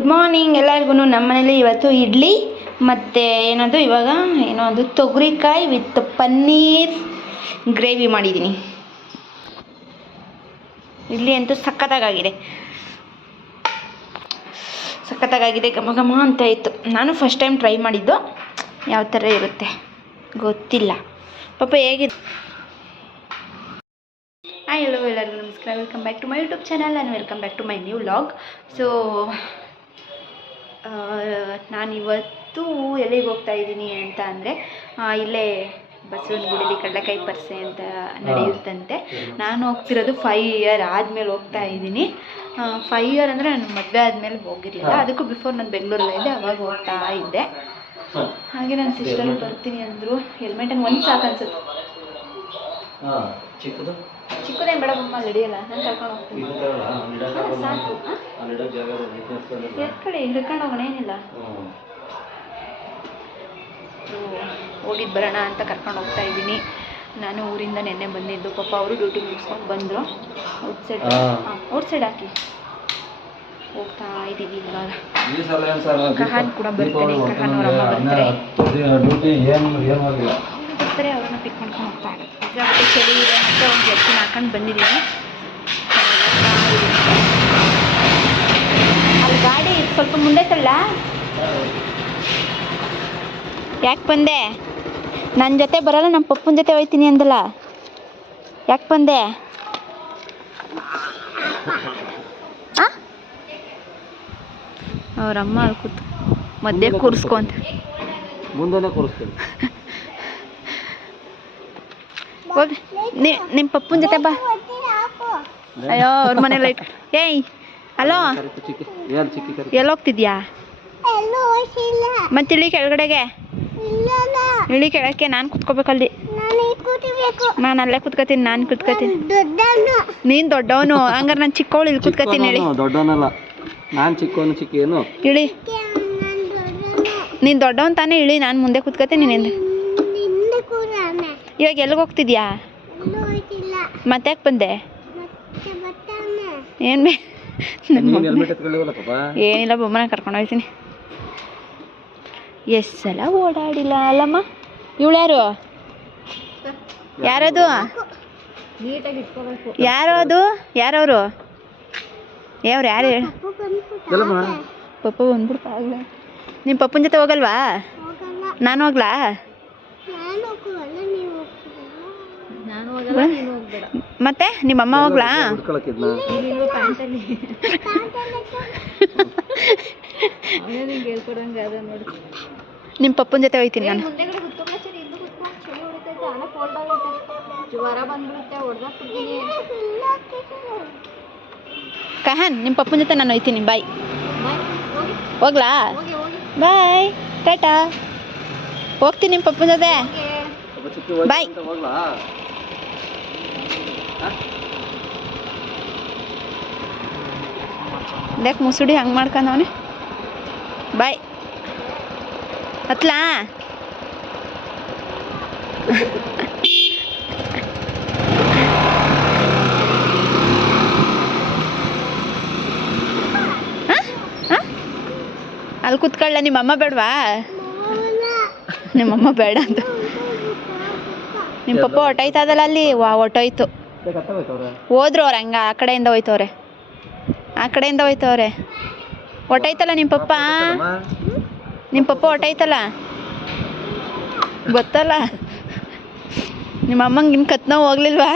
Good morning ಎಲ್ಲರಿಗೂ ನಮ್ಮ ಮನೇಲಿ ಇವತ್ತು ಇಡ್ಲಿ, ಮತ್ತು ಏನದು ಇವಾಗ ಏನೋ ಒಂದು ತೊಗರಿಕಾಯಿ ವಿತ್ ಪನ್ನೀರ್ ಗ್ರೇವಿ ಮಾಡಿದ್ದೀನಿ. ಇಡ್ಲಿ ಅಂತೂ ಸಖತ್ತಾಗಿದೆ ಸಖತ್ತಾಗಿದೆ ಘಮ ಘಮ ಅಂತ ಇತ್ತು. ನಾನು ಫಸ್ಟ್ ಟೈಮ್ ಟ್ರೈ ಮಾಡಿದ್ದು. ಯಾವ ಥರ ಇರುತ್ತೆ? ಗೊತ್ತಿಲ್ಲ. ಪಾಪ ಹೇಗಿದೆ? ಹಾಯ್ ಹಲೋ ಎಲ್ಲರಿಗೂ ನಮಸ್ಕಾರ. Welcome back to my YouTube channel and welcome back to my new vlog so ನಾನಿವತ್ತು ಎಲ್ಲಿಗೆ ಹೋಗ್ತಾ ಇದ್ದೀನಿ ಅಂತ ಅಂದರೆ ಇಲ್ಲೇ ಬಸವನಗುಡಿಲಿ ಕಡಲೆಕಾಯಿ ಪರ್ಸೆ ಅಂತ ನಡೆಯುತ್ತಂತೆ. ನಾನು ಹೋಗ್ತಿರೋದು ಫೈವ್ ಇಯರ್ ಆದಮೇಲೆ ಹೋಗ್ತಾ ಇದ್ದೀನಿ. ಫೈವ್ ಇಯರ್ ಅಂದರೆ ನಾನು ಮದುವೆ ಆದಮೇಲೆ ಹೋಗಿರಲಿಲ್ಲ. ಅದಕ್ಕೂ ಬಿಫೋರ್ ನಾನು ಬೆಂಗಳೂರಲ್ಲಿದ್ದೆ ಅವಾಗ ಹೋಗ್ತಾ ಇದ್ದೆ. ಹಾಗೆ ನನ್ನ ಸಿಸ್ಟರ್ ಬರ್ತೀನಿ ಅಂದರು. ಹೆಲ್ಮೆಟನ್ನು ಒಂದು ಸಾಕು ಅನ್ಸುತ್ತೆ. ಚಿಕ್ಕದೇನು ಬೇಡ ಬೊಮ್ಮ ನಡೆಯಲ್ಲ. ನಾನು ಕರ್ಕೊಂಡು ಹೋಗ್ತೀನಿ. ಹಾಂ ಸಾಕು. ಹಾಂ. ಎತ್ಕಡೆ ಹಿಡ್ಕೊಂಡು ಹೋಗೋಣ ಏನಿಲ್ಲ. ಹೋಗಿದ್ದು ಬರೋಣ ಅಂತ ಕರ್ಕೊಂಡು ಹೋಗ್ತಾ ಇದ್ದೀನಿ. ನಾನು ಊರಿಂದ ನೆನ್ನೆ ಬಂದಿದ್ದು ಪಾಪ ಅವರು ಡ್ಯೂಟಿ ಮುಗಿಸ್ಕೊಂಡು ಬಂದರು. ಔಟ್ ಸೈಡ್ ಹಾ. ಹಾಂ ಔಟ್ ಸೈಡ್ ಹಾಕಿ. ಹೋಗ್ತಾ ಇದ್ದೀವಿ ಇವಾಗ. ಈ ಸಲ ಏನ್ ಸರ್? ಕಹಾನ್ ಕೂಡ ಬರ್ತಾನೆ, ಕಹಾನ್ ಅವ್ರ ಅಮ್ಮ ಬರ್ತಾರೆ. ಡ್ಯೂಟಿ ಏನು ಏನು ಹೋಗಿಲ್ಲ ಅವ್ರು ಬರ್ತಾರೆ ಅವ್ರನ್ನ ಪಿಕ್ ಮಾಡ್ಕೊಂಡು ಹೋಗ್ತಾ ಇದ್ದಾರೆ ಚಳಿ ಇದೆ ಅಂತ ಒಂದು ಜರ್ಕಿನ್ ಹಾಕೊಂಡು ಬಂದಿದ್ದೀನಿ. ಅಲ್ಲಿ ಗಾಡಿ ಸ್ವಲ್ಪ ಮುಂದೆ ತಳ್ಳ. ಯಾಕೆ ಬಂದೆ? ನನ್ನ ಜೊತೆ ಬರಲ್ಲ ನಮ್ಮ ಪಪ್ಪನ ಜೊತೆ ಹೋಯ್ತೀನಿ ಅಂದಲ್ಲ. ಯಾಕೆ ಬಂದೆ? ಆ? ಅವ್ರಮ್ಮ ಅಲ್ಲಿ ಕೂತು ಮಧ್ಯೆ ಕೂರಿಸ್ಕೊಂತ ಮುಂದೆ ಕೂರಿಸ್ತೀನಿ. ಹೋಗಿ ನಿಮ್ಮ ಪಪ್ಪನ ಜೊತೆ ಬಾ. ಅಯ್ಯೋ ಅವ್ರ ಮನೆ ಲೈಟ್ ಏಯ್ ಹಲೋ? ಎಲ್ಲೋಗ್ತಿದ್ಯಾ? ಮತ್ತೆ ಇಳಿ ಕೆಳಗಡೆಗೆ. ಇಳಿ ಕೆಳಕ್ಕೆ ನಾನು ಕುತ್ಕೋಬೇಕಲ್ಲಿ ನಾನು ಅಲ್ಲೇ ಕುತ್ಕೋತೀನಿ ನಾನು ಕುತ್ಕೋತೀನಿ. ನೀನು ದೊಡ್ಡವನು ಹಂಗಾರೆ ನಾನು ಚಿಕ್ಕವಳು ಇಲ್ಲಿ ಕುತ್ಕೋತೀನಿ ಹೇಳಿ ದೊಡ್ಡವನಲ್ಲ. ನಾನು ಚಿಕ್ಕವನು ಇಳಿ. ನೀನು ದೊಡ್ಡವನ್ ತಾನೇ ಇಳಿ ನಾನು ಮುಂದೆ ಕುತ್ಕೋತೀನಿ ನೀನು ಇವಾಗ ಎಲ್ಲಿಗೆ ಹೋಗ್ತಿದ್ಯಾ? ಮತ್ತೆ ಯಾಕೆ ಬಂದೆ? ಏನು ಬೇ ಏನಿಲ್ಲ ಬೊಮ್ಮನ ಕರ್ಕೊಂಡು ಹೋಗ್ತೀನಿ ಎಷ್ಟು ಸಲ ಓಡಾಡಿಲ್ಲ ಅಲ್ಲಮ್ಮ? ಇವಳು ಯಾರು? ಯಾರದು? ಯಾರು ಅದು? ಯಾರವರು? ಯಾವ್ರು ಯಾರು? ಪಪ್ಪ ಬಂದ್ಬಿಡ್ತಾ ನಿಮ್ಮ ಪಪ್ಪನ ಜೊತೆ ಹೋಗಲ್ವಾ? ನಾನು ಹೋಗ್ಲಾ? ಮತ್ತೆ? ನಿಮ್ಮ ಅಮ್ಮ ಹೋಗ್ಲಾ ನಿಮ್ ನಿಮ್ಮ ಪಪ್ಪನ ಜೊತೆ ಹೋಯ್ತೀನಿ ನಾನು. ಕಹನ್ ನಿಮ್ಮ ಪಪ್ಪನ ಜೊತೆ ನಾನು ಹೋಯ್ತೀನಿ ಬಾಯ್. ಹೋಗ್ಲಾ? ಹೋಗಿ ಹೋಗಿ. ಬಾಯ್. ಟಾಟಾ. ಹೋಗ್ತೀನಿ ನಿಮ್ಮ ಪಪ್ಪನ ಜೊತೆ. ಒಬ್ಬ ಚಿಕ್ಕಿ ಹೋಯ್ತು Bye. ಅಂತ ಹೋಗ್ಲಾ ಯಾಕೆ ಮುಸುಡಿ ಹಂಗೆ ಮಾಡ್ಕೊಂಡವನೆ ಬಾಯ್. ಹತ್ಲಾ? ಅಲ್ಲಿ ಕುತ್ಕೊಳ್ಳ ನಿಮ್ಮಮ್ಮ ಬೇಡವಾ? ನಿಮ್ಮಮ್ಮ ಬೇಡ ಅಂತ. ನಿಮ್ಮ ಪಪ್ಪ ಹೊಟ್ಟೋಯ್ತದಲ್ಲ ಅಲ್ಲಿ? ವಾ ಹೊಟ್ಟೋಯ್ತು ಹೋದ್ರು ಅವ್ರು ಹಂಗ ಆ ಕಡೆಯಿಂದ ಹೋಯ್ತವ್ರೆ. ಆ ಕಡೆಯಿಂದ ಹೋಯ್ತವ್ರೆ. ಹೊಟ್ಟೈತಲ್ಲ ನಿಮ್ಮ ಪಪ್ಪ? ನಿಮ್ಮ ಪಪ್ಪ ಹೊಟ್ಟೈತಲ್ಲ ಗೊತ್ತಲ್ಲ. ನಿಮ್ಮ ಅಮ್ಮಂಗೆ ಇನ್ನು ಕತ್ ನೋವು ಹೋಗ್ಲಿಲ್ವಾ?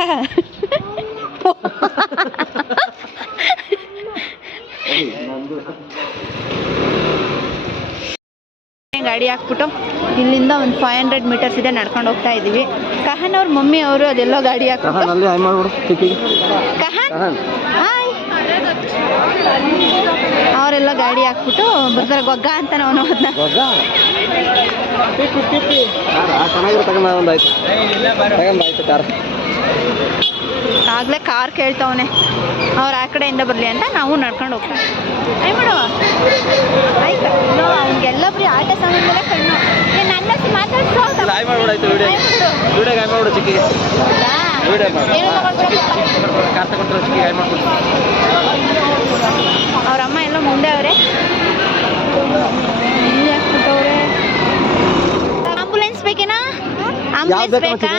ಗಾಡಿ ಹಾಕ್ಬಿಟ್ಟು ಇಲ್ಲಿಂದ ಒಂದು ಫೈವ್ ಹಂಡ್ರೆಡ್ ಮೀಟರ್ಸ್ ಇದೆ ನಡ್ಕೊಂಡು ಹೋಗ್ತಾ ಇದ್ದೀವಿ. ಕಹನ್ ಅವ್ರ ಮಮ್ಮಿ ಅವರು ಅದೆಲ್ಲೋ ಗಾಡಿ ಹಾಕ್ಬಿಟ್ಟು ಕಹಾನ್ ಹಾಯ್ ಅವರೆಲ್ಲ ಗಾಡಿ ಹಾಕ್ಬಿಟ್ಟು ಬರ್ತಾರೆ ಗೊಗ್ಗ ಅಂತ ನಾವು ಚೆನ್ನಾಗಿರೋ ತಗೊಂಡ್ ಒಂದು ಆಯ್ತು. ತಗೊಂಡ್ ಆಯ್ತು ಕಾರ ಆಗಲೇ ಕಾರ್ ಕೇಳ್ತಾವನೆ. ಅವ್ರು ಆ ಕಡೆಯಿಂದ ಬರಲಿ ಅಂತ ನಾವು ನಡ್ಕೊಂಡು ಹೋಗ್ತೀವಿ. ಏನು ಮಾಡುವ ಆಯ್ತು. ನೋ ಅವ್ನಿಗೆಲ್ಲ ಬರೀ ಆಟ ಸಾಮಾನ್ಯದಲ್ಲೇ ಕಣ್ಣು. ನನ್ನ ಅವ್ರಮ್ಮ ಎಲ್ಲ ಮುಂದೆ ಅವರೇ. ಆಂಬುಲೆನ್ಸ್ ಬೇಕೇನಾ? ಆಂಬುಲೆನ್ಸ್ ಬೇಕಾ?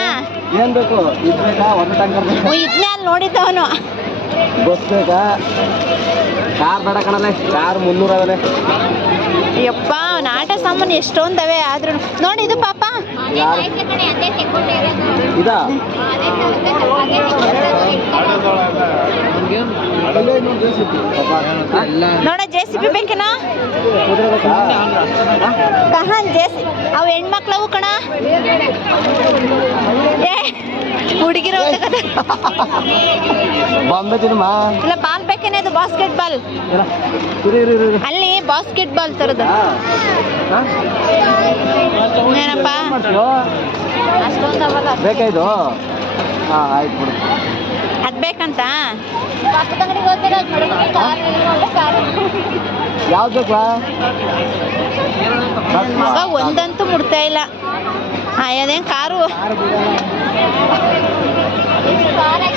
ಏನು ಬೇಕು? ಇದು ಬೇಕಾ ಒಂದು ಟ್ಯಾಂಕರ್ ಬೇಕಾ? ಇದನ್ನೇ ಅಲ್ಲಿ ನೋಡಿದ್ದವನು. ಬಸ್ ಬೇಕಾ ಕಾರ್ ಬೇಡ ಕಣಲೆ ಕಾರ್ ಮುನ್ನೂರ ಅವಲೆ ಯಪ್ಪ ಅವ್ನ ಆಟ ಸಾಮಾನು ಎಷ್ಟೊಂದವೆ ಆದ್ರೂ. ನೋಡಿ ಇದು ಪಾಪ. ಯಾರು? ಇದಾ? ನೋಡ ಜೆ ಸಿ ಬಿ ಬೇಕೇನಾ ಕಹಾನ್ ಜೆ ಸಿ ಅವು ಹೆಣ್ಮಕ್ಳವು ಕಣ? ಹುಡುಗಿರ ಬಾಂಬೆ ತಿನ್ನಮ್ಮ ಇಲ್ಲ ಬಾಲ್ ಬೇಕೇನೆ ಅದು ಬಾಸ್ಕೆಟ್ ಬಾಲ್ ಅಲ್ಲಿ ಬಾಸ್ಕೆಟ್ ಬಾಲ್ ತರದು? ಏನಪ್ಪ? ಏನ್ ಹಾ ಅಷ್ಟೊಂದು ಅವಲ್ಲ ಬೇಕಾ ಇದು? ಹಾಂ ಆಯ್ತು ಬಿಡು. ಅದ್ ಬೇಕಂತ? ಯಾವ್ದು ಬೇಕಾ ಮಗ ಒಂದಂತೂ ಮುಡ್ತಾ ಇಲ್ಲ. ಅದೇನ್ ಕಾರು?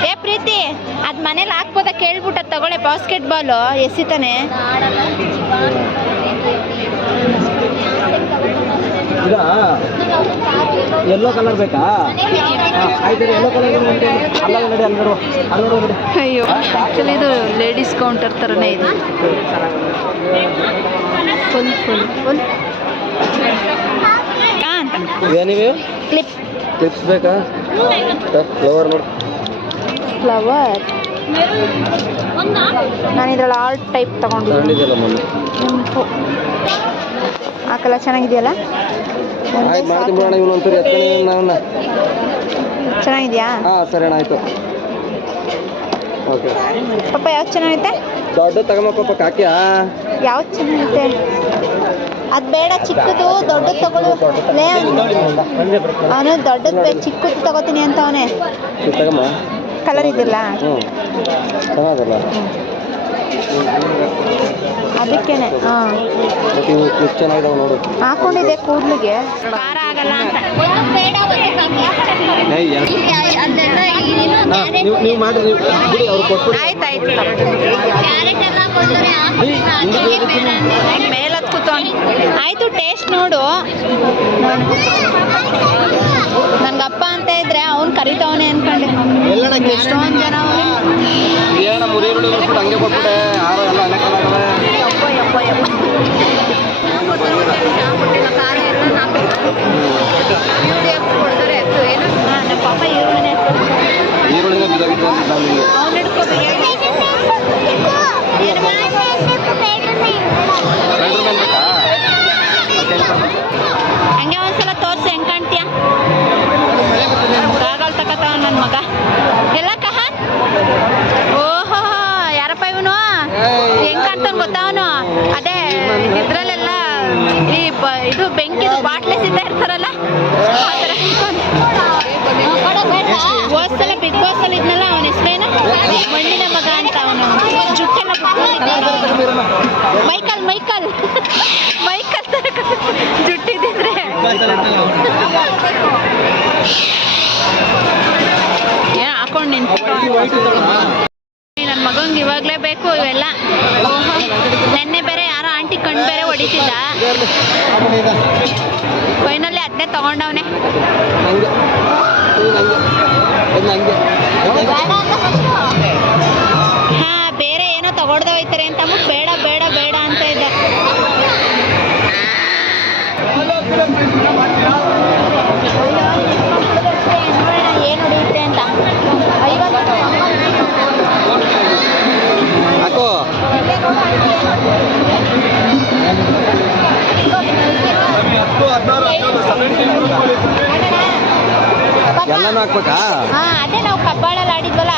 ಏ ಪ್ರೀತಿ ಅದ್ ಮನೇಲಿ ಹಾಕ್ಬೋದ ಕೇಳ್ಬಿಟ್ಟ ತಗೊಳ್ಳೆ ಬಾಸ್ಕೆಟ್ ಬಾಲು ಎಸಿತಾನೆ ಇದಾ ಎಲ್ಲೋ ಕಲರ್ ಬೇಕಾ? ಆಯ್ತು ಎಲ್ಲೋ ಕಲರ್ ಅಲ್ಲ ನಡಿ. ಅಲ್ಲಿ ಅಲ್ಲಿ ಅಯ್ಯೋ ಆ್ಯಕ್ಚುಲಿ ಇದು ಲೇಡೀಸ್ ಕೌಂಟರ್ ಥರನೇ ಇದೆ. ಫುಲ್ ಫುಲ್ ಫುಲ್ ಏನಿವೆ ಕ್ಲಿಪ್ ಕ್ಲಿಪ್ಸ್ ಬೇಕಾ? ಫ್ಲವರ್ ನೋಡಿ. ಫ್ಲವರ್ ನಾನು ಇದ್ರಲ್ಲಿ ಆರ್ಟ್ ಟೈಪ್ ತಗೊಂಡಿದ್ದೀನಿ ಹಾಕಲ್ಲ ಚೆನ್ನಾಗಿದೆಯಲ್ಲ? ಚೆನ್ನಾಗಿದೆಯಾ? ಹಾಂ ಸರಿ ಅಣ್ಣ ಆಯಿತು. ಓಕೆ. ಪಾಪ ಯಾವ್ದು ಚೆನ್ನಾಗೈತೆ? ದೊಡ್ಡ ತಗೊಂಬಪ್ಪ ಕಾಕ್ಯಾ ಯಾವ್ದು ಚೆನ್ನಾಗೈತೆ? ಅದು ಬೇಡ ಚಿಕ್ಕದು ದೊಡ್ಡದು ತಗೊಳ್ಳು. ಲೇ ಅವನು ದೊಡ್ಡದು ಬೇ ಚಿಕ್ಕದು ತಗೋತೀನಿ ಅಂತ ಅವನೇ. ಕಲರ್ ಇದಿಲ್ಲ ಚೆನ್ನಾಗಲ್ಲ ಅದಕ್ಕೇನೆ ಹಾಂ. ಚೆನ್ನಾಗಿದಾವೆ ನೋಡು ಹಾಕೊಂಡಿದ್ದೆ ಕೂದಲಿಗೆ ಖಾರ ಆಗಲ್ಲ ಅಂತ. ನೀವು ನೀವು ಮಾಡಿರಿ ನೀವು ಬಿಡಿ ಅವ್ರು ಕೊಟ್ಬಿಡಿ. ಆಯ್ತಾಯ್ತು ಕ್ಯಾರೆಟ್ ಎಲ್ಲ ಕೊಟ್ಟರೆ ಮೇಲತ್ ಕೂತ್ಕೊಂಡು ಆಯ್ತು ಟೇಸ್ಟ್ ನೋಡು. ನನ್ಗಪ್ಪ ಅಂತ ಇದ್ರೆ ಅವ್ನು ಕರಿತವನೆ ಅನ್ಕೊಂಡೆ. ಎಷ್ಟೊಂದ್ ಜನ ಹಂಗೆ ಕೊಟ್ಬಿಟ್ಟೆ. ಎಲ್ಲ ಯಪ್ಪ ಹಾಕಿ ಕೊಡ್ತಾರೆ. ಏನು? ನಮ್ಮ ಪಾಪ ಈರುಳ್ಳಿನೇ ಈರುಳ್ಳಿನ ಬಿದ್ದೋಗಿತ್ತು ಅಂತ ಮಣ್ಣಿನ ಮಗ ಅಂತ ಅವನು. ಜುಟ್ಟೆಲ್ಲ. Michael Michael. ಮೈಕಲ್ ತರ ಜುಟ್ಟಿದ್ರೆ ಏನ್ ಹಾಕೊಂಡು ನಿಂತು ನನ್ನ ಮಗಂಗೆ ಇವಾಗಲೇ ಬೇಕು ಇವೆಲ್ಲ. ನೆನ್ನೆ ಬೇರೆ ಯಾರೋ ಆಂಟಿ ಕಣ್ಣು ಬೇರೆ ಹೊಡಿತಿದ್ದ. ಫೈನಲ್ಲಿ ಅದನ್ನೇ ತಗೊಂಡವನೆ. ಹಂಗೆ. ತಗೊಳ್ದೆ ಹೋಯ್ತಾರೆ ಅಂತ ಬೇಡ ಬೇಡ ಬೇಡ ಅಂತ ಇದ್ದಾರೆ ಏನು ನಡೆಯುತ್ತೆ ಅಂತ ಎಲ್ಲನೂ ಹಾಕ್ಬೇಕಾ ಹಾ ಅದೇ ನಾವು ಕಬ್ಬಾಳಲ್ಲಿ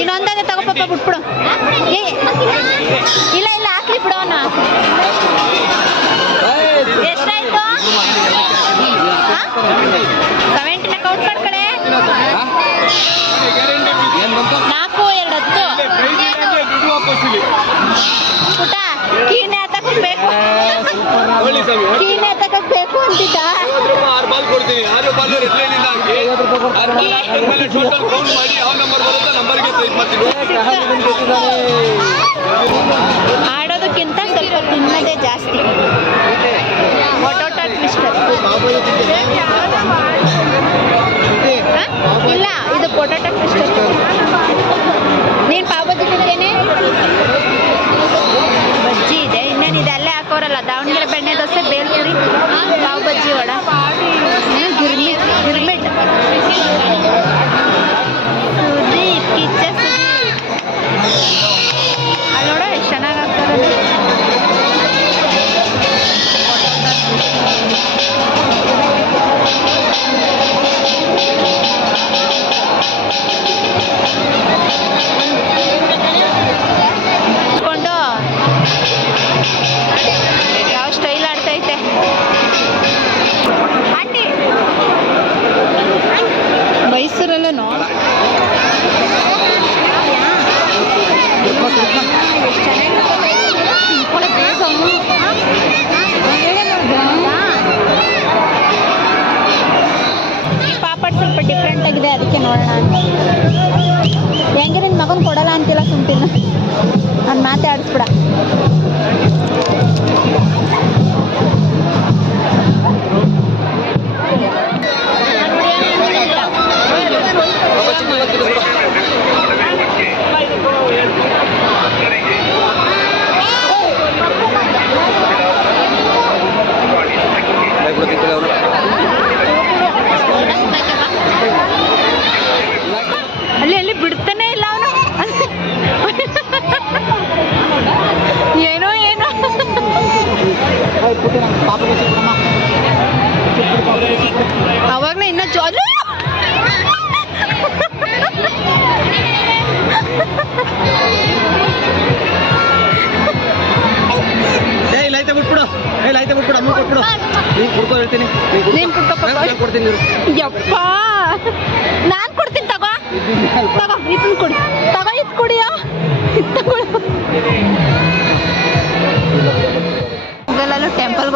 ಇನ್ನೊಂದೇ ತಗೋ ಪಾಪ ಬಿಟ್ಬಿಡು. ಏ ಇಲ್ಲ ಇಲ್ಲ ಹಾಕ್ಲಿ ಬಿಡೋಣ ಎಷ್ಟಾಯ್ತು? ಸೆವೆಂಟಿನ ಕೌಂಟ್ ಮಾಡ್ಕಡೆ ನಾಲ್ಕು ಎರಡು ಹತ್ತು. ಪುಟ ಕೀನೆ ತಗೋಬೇಕು ಹೇಳಿ ಸ್ವಾಮಿ ಕೀನೆ ತಗೋಬೇಕು ಅಂತಿದ್ದ. ಆರು ಬಾಲ್ ಕೊಡ್ತೀನಿ. ಆರು ಬಾಲ್ ರೆಡ್ಲೈನಿಂದ ಹಾಕಿ ಆರು ಬಾಲ್ ಟೋಟಲ್ ಕೌಂಟ್ ಮಾಡಿ ಯಾವ ನಂಬರ್ ಬರುತ್ತೋ ನಂಬರ್ಗೆ ಪ್ರೈಸ್ ಮಾಡ್ತೀನಿ. ಆಡೋದಕ್ಕಿಂತ ಸ್ವಲ್ಪ ತಿನ್ನೋದೇ ಜಾಸ್ತಿ. ಇಲ್ಲ ಇದು ಪೊಟಾಟೋ ಮಿಸ್ಟರ್ ನೀನು ಪಾವ್ ಬಜ್ಜಿ ತಿಂತೇನೆ ಬಜ್ಜಿ ಇದೆ. ಇನ್ನೇನಿದೆ ಅಲ್ಲೇ ಹಾಕೋರಲ್ಲ, ದಾವಣಗೆರೆ ಬೆಣ್ಣೆ ದೋಸೆ ಬೇಲ್ಪುರಿ ಪಾವ್ ಬಜ್ಜಿ ವಡ. ಗಿರ್ಮಿಟ್ ಗಿರ್ಮಿಟ್. ಸುದೀಪ್ ಕಿಚ್ಚ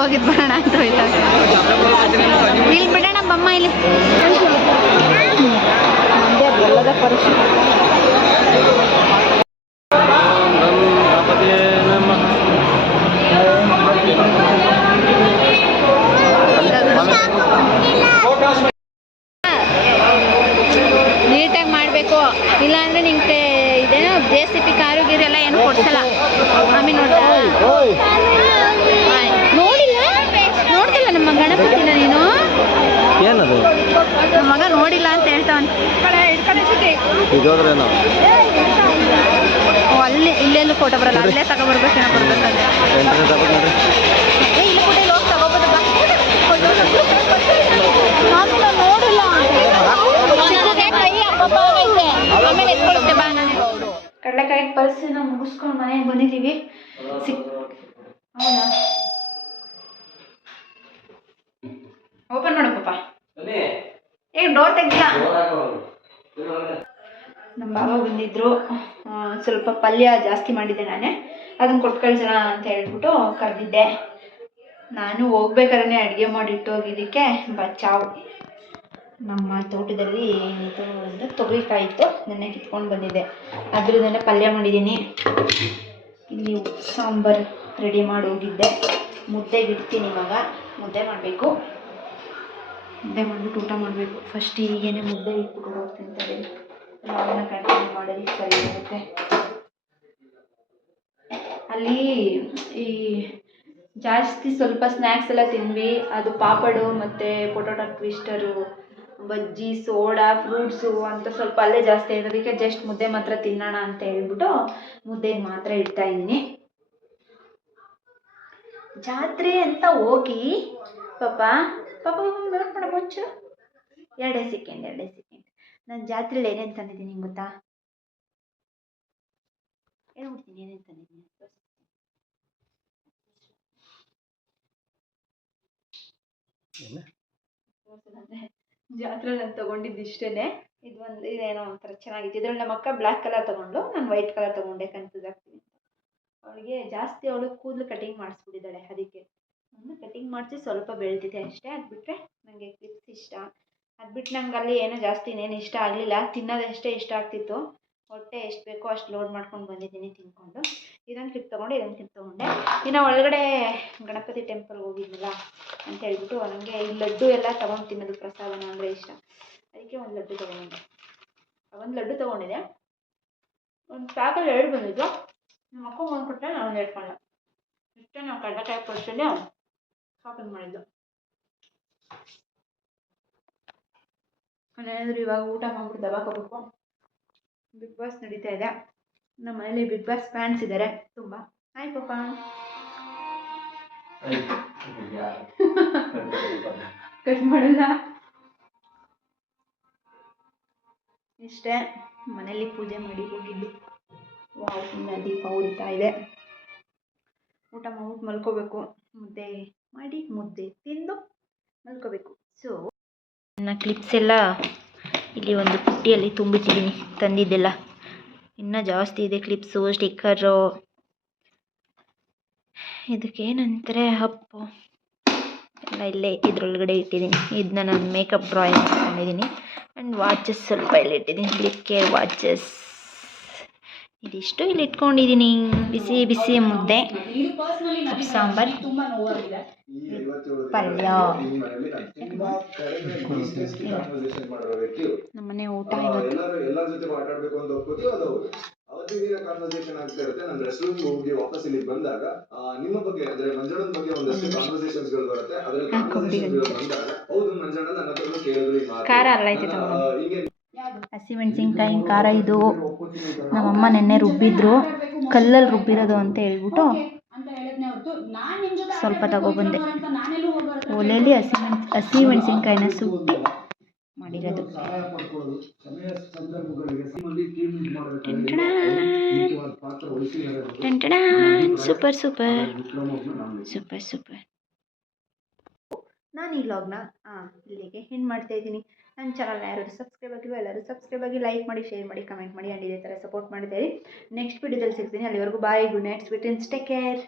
ಗೂಗಲಲ್ಲೂ ಟೆಂಪಲ್ಗೆ ಹೋಗಿದ್ ಬರೋಣ ಅಂತ ಹೋಯ್ತಾ ಇಲ್ಲಿ ಬಿಡೋಣ ಬಮ್ಮ ಇಲ್ಲಿ. ಎಲ್ಲದ ಅದೆಲ್ಲದ ಪರಿಸ್ಥಿತಿ ನೀಟಾಗಿ ಮಾಡಬೇಕು ಇಲ್ಲಾಂದ್ರೆ ನಿಂಗೆ ಇದೇನೋ ಜೆ ಸಿ ಪಿ ಕಾರು ಗೀರು ಎಲ್ಲ ಏನು ಕೊಡ್ಸಲ್ಲ ಆಮೇಲೆ ನೋಡ್ತಾ ಆಯ್. ನೋಡಿಲ್ಲ ನೋಡ್ತಿಲ್ಲ ನಮ್ಮ ಗಣಪತಿನ ನೀನು ಏನದು ನಮ್ಮ ಮಗ ನೋಡಿಲ್ಲ ಅಂತ ಹೇಳ್ತಾವನ್ ಈಗ ಹೋದ್ರೇನು ಅಲ್ಲಿ ಇಲ್ಲೆಲ್ಲೂ ಫೋಟೋ ಬರಲ್ಲ. ಅಲ್ಲೇ ತಗೊಬರ್ಬೇಕೇನೋ ಬರ್ಬೇಕಂದ್ರೆ ಎಂಟನೇ ತಗೊಂಡು ನೋಡ್ರಿ ಏ ಇಲ್ಲ ಕೂಡ ಇಲ್ಲಿ ಹೋಗಿ ತಗೋಬೋದು ಬಾ. ನಾನು ನೋಡಿಲ್ಲ. ಚಿಕ್ಕಗೆ ಕೈ ಅಪ್ಪಪ್ಪ ಐತೆ ಆಮೇಲೆ ಎತ್ಕೊಳ್ಳುತ್ತೆ ಬಾ. ನಾನು ಕಡಲೆಕಾಯಿ ಮುಗಿಸ್ಕೊಂಡು ಮನೆಗೆ ಬಂದಿದ್ದೀವಿ. ಸಿಕ್ ಹೌದಾ? ಓಪನ್ ಮಾಡು ಪಾಪ ಏ ಡೋರ್ ತೆಗ್ದಿಲ್ಲ ಬಾಬಾ ಬಂದಿದ್ರು. ಸ್ವಲ್ಪ ಪಲ್ಯ ಜಾಸ್ತಿ ಮಾಡಿದ್ದೆ ನಾನೇ. ಅದನ್ನು ಕೊಟ್ಟು ಕಳ್ಸೋಣ ಅಂತ ಹೇಳ್ಬಿಟ್ಟು ಕರೆದಿದ್ದೆ. ನಾನು ಹೋಗ್ಬೇಕಾದ್ರೆ ಅಡುಗೆ ಮಾಡಿಟ್ಟೋಗಿದ್ದಕ್ಕೆ ಬಚಾವ್ ನಮ್ಮ ತೋಟದಲ್ಲಿ ಏನಿತ್ತು ಅಂದರೆ ತೊಗರಿಕಾಯಿ ಇತ್ತು. ನೆನ್ನೆ ಕಿತ್ಕೊಂಡು ಬಂದಿದ್ದೆ. ಅದ್ರದ್ದನ್ನೇ ಪಲ್ಯ ಮಾಡಿದ್ದೀನಿ. ಇಲ್ಲಿ ಸಾಂಬಾರು ರೆಡಿ ಮಾಡಿ ಹೋಗಿದ್ದೆ. ಮುದ್ದೆಗೆ ಇಡ್ತೀನಿ ಇವಾಗ. ಮುದ್ದೆ ಮಾಡಬೇಕು. ಮುದ್ದೆ ಮಾಡಿಬಿಟ್ಟು ಊಟ ಮಾಡಬೇಕು. ಫಸ್ಟ್ ಈಗೇನೆ ಮುದ್ದೆ ಇಟ್ಬಿಟ್ಟು ಹೋಗ್ತೀನಿ ಕಾಯಿ ಕಂಟಿನ್ಯೂ ಮಾಡೋದು ಸರಿ ಆಗುತ್ತೆ ಅಲ್ಲಿ ಈ ಜಾಸ್ತಿ ಸ್ವಲ್ಪ ಸ್ನ್ಯಾಕ್ಸ್ ಎಲ್ಲ ತಿಂದ್ವಿ. ಅದು ಪಾಪಡು ಮತ್ತು ಪೊಟೊಟೊ ಟ್ವಿಸ್ಟರು ಬಜ್ಜಿ, ಸೋಡಾ ಫ್ರೂಟ್ಸು ಅಂತ ಸ್ವಲ್ಪ ಅಲ್ಲೇ ಜಾಸ್ತಿ ಇರೋದಕ್ಕೆ ಜಸ್ಟ್ ಮುದ್ದೆ ಮಾತ್ರ ತಿನ್ನೋಣ ಅಂತ ಹೇಳ್ಬಿಟ್ಟು ಮುದ್ದೆಗೆ ಮಾತ್ರ ಇಡ್ತಾ ಇದ್ದೀನಿ. ಜಾತ್ರೆ ಅಂತ ಹೋಗಿ ಪಾಪ ಪಾಪ ಮುಚ್ಚು. ಎರಡೇ ಸೆಕೆಂಡ್ ಎರಡೇ ಸೆಕೆಂಡ್ ನಾನು ಜಾತ್ರೆಲಿ ಏನೇನು ತಂದಿದ್ದೀನಿ ಗೊತ್ತಾ? ಹೇಳ್ಬಿಡ್ತೀನಿ ಏನೇನು ತಂದಿದ್ದೀನಿ ಜಾತ್ರೆ ನಾನು ತಗೊಂಡಿದ್ದು ಇಷ್ಟೇ ಇದು ಒಂದು ಇದೇನೋ ಒಂಥರ ಚೆನ್ನಾಗಿತ್ತು. ಇದ್ರಲ್ಲಿ ನಮ್ಮ ಅಕ್ಕ ಬ್ಲ್ಯಾಕ್ ಕಲರ್ ತಗೊಂಡು ನಾನು ವೈಟ್ ಕಲರ್ ತಗೊಂಡೆ ಕನ್ಫ್ಯೂಸ್ ಆಗ್ತೀನಿ ಅವಳಿಗೆ ಜಾಸ್ತಿ ಅವಳು ಕೂದಲು ಕಟಿಂಗ್ ಮಾಡಿಸ್ಬಿಟ್ಟಿದ್ದಾಳೆ ಅದಕ್ಕೆ. ಕಟಿಂಗ್ ಮಾಡಿಸಿ ಸ್ವಲ್ಪ ಬೆಳೆದಿದೆ ಅಷ್ಟೇ. ಅದು ಬಿಟ್ಟರೆ ನನಗೆ ಕ್ಲಿಪ್ಸ್ ಇಷ್ಟ. ಅದು ಬಿಟ್ಟು ನಂಗೆ ಅಲ್ಲಿ ಏನೂ ಜಾಸ್ತಿ ಇನ್ನೇನು ಇಷ್ಟ ಆಗಲಿಲ್ಲ. ತಿನ್ನೋದಷ್ಟೇ ಇಷ್ಟ ಆಗ್ತಿತ್ತು. ಹೊಟ್ಟೆ ಎಷ್ಟು ಬೇಕೋ ಅಷ್ಟು ಲೋಡ್ ಮಾಡ್ಕೊಂಡು ಬಂದಿದ್ದೀನಿ ತಿಂದ್ಕೊಂಡು ಇದೊಂದು ಕ್ಲಿಪ್ ತೊಗೊಂಡು ಇದೊಂದು ಕ್ಲಿಪ್ ತೊಗೊಂಡೆ. ಇನ್ನು ಒಳಗಡೆ ಗಣಪತಿ ಟೆಂಪಲ್ಗೆ ಹೋಗಿದ್ನಲ್ಲ ಅಂತ ಹೇಳ್ಬಿಟ್ಟು ನನಗೆ ಈ ಲಡ್ಡು ಎಲ್ಲ ತೊಗೊಂಡು ತಿನ್ನೋದು ಪ್ರಸಾದನ ಅಂದರೆ ಇಷ್ಟ. ಅದಕ್ಕೆ ಒಂದು ಲಡ್ಡು ತೊಗೊಂಡೆ. ಒಂದು ಲಡ್ಡು ತೊಗೊಂಡಿದ್ದೆ. ಒಂದು ಪ್ಯಾಕಲ್ಲಿ ಎರಡು ಬಂದಿದ್ದು ನಮ್ಮ ಅಕ್ಕ ಒಂದು ಕೊಟ್ಟರೆ ನಾನು ಒಂದು ಇಟ್ಕೊಂಡೆ ಇಷ್ಟೇ ನಾವು ಕಡಲೆಕಾಯಿ ಪರ್ಸಲ್ಲಿ ಶಾಪಿಂಗ್ ಮಾಡಿದ್ದು. ನಾನೇನಾದರೂ ಇವಾಗ ಊಟ ಮಾಡ್ಬಿಟ್ಟು ದಬಾಕೋಬೇಕು ಬಿಗ್ ಬಾಸ್ ನಡೀತಾ ಇದೆ. ನಮ್ಮ ಮನೇಲಿ ಬಿಗ್ ಬಾಸ್ ಫ್ಯಾನ್ಸ್ ಇದ್ದಾರೆ ತುಂಬ. ಹಾಯ್ ಪಾಪ ಕಟ್ ಮಾಡಲ್ಲ. ಇಷ್ಟೇ. ಮನೇಲಿ ಪೂಜೆ ಮಾಡಿ ಹೋಗಿದ್ದು. ವಾವ್ ಇನ್ನು ದೀಪ ಉರಿತಾ ಇದೆ. ಊಟ ಮಾಡ್ಬಿಟ್ಟು ಮಲ್ಕೋಬೇಕು. ಮುದ್ದೆ ಮಾಡಿ ಮುದ್ದೆ ತಿಂದು ಮಲ್ಕೋಬೇಕು. ಸೊ ನನ್ನ ಕ್ಲಿಪ್ಸ್ ಎಲ್ಲ ಇಲ್ಲಿ ಒಂದು ಪುಟ್ಟಿಯಲ್ಲಿ ತುಂಬಿಟ್ಟಿದ್ದೀನಿ ತಂದಿದ್ದೆಲ್ಲ. ಇನ್ನೂ ಜಾಸ್ತಿ ಇದೆ ಕ್ಲಿಪ್ಸು ಸ್ಟಿಕ್ಕರು ಇದಕ್ಕೇನಂತಾರೆ ಹಪ್ಪು ಎಲ್ಲ ಇಲ್ಲೇ ಇದ್ರೊಳಗಡೆ ಇಟ್ಟಿದ್ದೀನಿ ಇದನ್ನ ನಾನು ಮೇಕಪ್ ಡ್ರಾಯಿಂಗ್ ಮಾಡ್ಕೊಂಡಿದ್ದೀನಿ ಆ್ಯಂಡ್ ವಾಚಸ್ ಸ್ವಲ್ಪ ಇಲ್ಲಿ ಇಟ್ಟಿದ್ದೀನಿ ಕೇರ್ ವಾಚಸ್ ಇದಿಷ್ಟು ಇಲ್ಲಿ ಇಟ್ಕೊಂಡಿದ್ದೀನಿ ಬಿಸಿ ಬಿಸಿ ಮುದ್ದೆ. ಸಾಂಬಾರು. ಪಲ್ಯ. ನಮ್ಮನೆ ಊಟ ಇವತ್ತು ಎಲ್ಲರ ಜೊತೆ ಮಾತಾಡ್ಬೇಕು ಅಂತ ಒಪ್ಕೋತೀವಿ ಅದು ಅವತ್ತಿನ ದಿನ ಕಾನ್ವರ್ಸೇಷನ್ ಆಗ್ತಾ ಇರುತ್ತೆ ನಾನು ರೆಸ್ಟ್ ರೂಮ್ ಹೋಗಿ ವಾಪಸ್ ಇಲ್ಲಿ ಬಂದಾಗ ನಿಮ್ಮ ಬಗ್ಗೆ ಅಂದ್ರೆ ಮಂಜಣ್ಣನ ಬಗ್ಗೆ ಒಂದಷ್ಟು ಕಾನ್ವರ್ಸೇಷನ್ಸ್ಗಳು ಬರುತ್ತೆ ಅದ್ರಲ್ಲಿ ಕಾನ್ವರ್ಸೇಷನ್ ಬಂದಾಗ ಹೌದು ಮಂಜಣ್ಣ ನನ್ನ ಹತ್ರ ಕೇಳಿದ್ರು ಈ ಮಾತು ಖಾರ ಅಲ್ಲ ಐತೆ ಹಿಂಗೆ ಹಸಿಮೆಣ್ಸಿನ್ಕಾಯಿ ಖಾರ ಇದು ನಮ್ಮಮ್ಮ ನೆನ್ನೆ ರುಬ್ಬಿದ್ರು. ಕಲ್ಲಲ್ಲಿ ರುಬ್ಬಿರೋದು ಅಂತ ಹೇಳ್ಬಿಟ್ಟು ಸ್ವಲ್ಪ ತಗೊಬಂದೆ ಒಲೆಯಲ್ಲಿ ಹಸಿಮೆಣ್ ಹಸಿ ಸುಟ್ಟಿ ಸುಟ್ಟು ಮಾಡಿರೋದು. Super super. Super super. ನಾನು ಈ ವ್ಲಾಗ್ನ ಇಲ್ಲಿಗೆ ಏನು ಮಾಡ್ತಾ ಇದ್ದೀನಿ. ನನ್ನ ಚಾನಲ್ನ ಯಾರು ಸಬ್ಸ್ಕ್ರೈಬ್ ಆಗಿಲ್ವೋ, ಎಲ್ಲರೂ ಸಬ್ಸ್ಕ್ರೈಬ್ ಆಗಿ ಲೈಕ್ ಮಾಡಿ ಶೇರ್ ಮಾಡಿ ಕಮೆಂಟ್ ಮಾಡಿ ಆ್ಯಂಡ್ ಇದೇ ಥರ ಸಪೋರ್ಟ್ ಮಾಡಿದ್ದೀರಿ. ನೆಕ್ಸ್ಟ್ ವೀಡಿಯೋದಲ್ಲಿ ಸಿಗ್ತೀನಿ. ಅಲ್ಲಿವರೆಗೂ bye good night sweet take care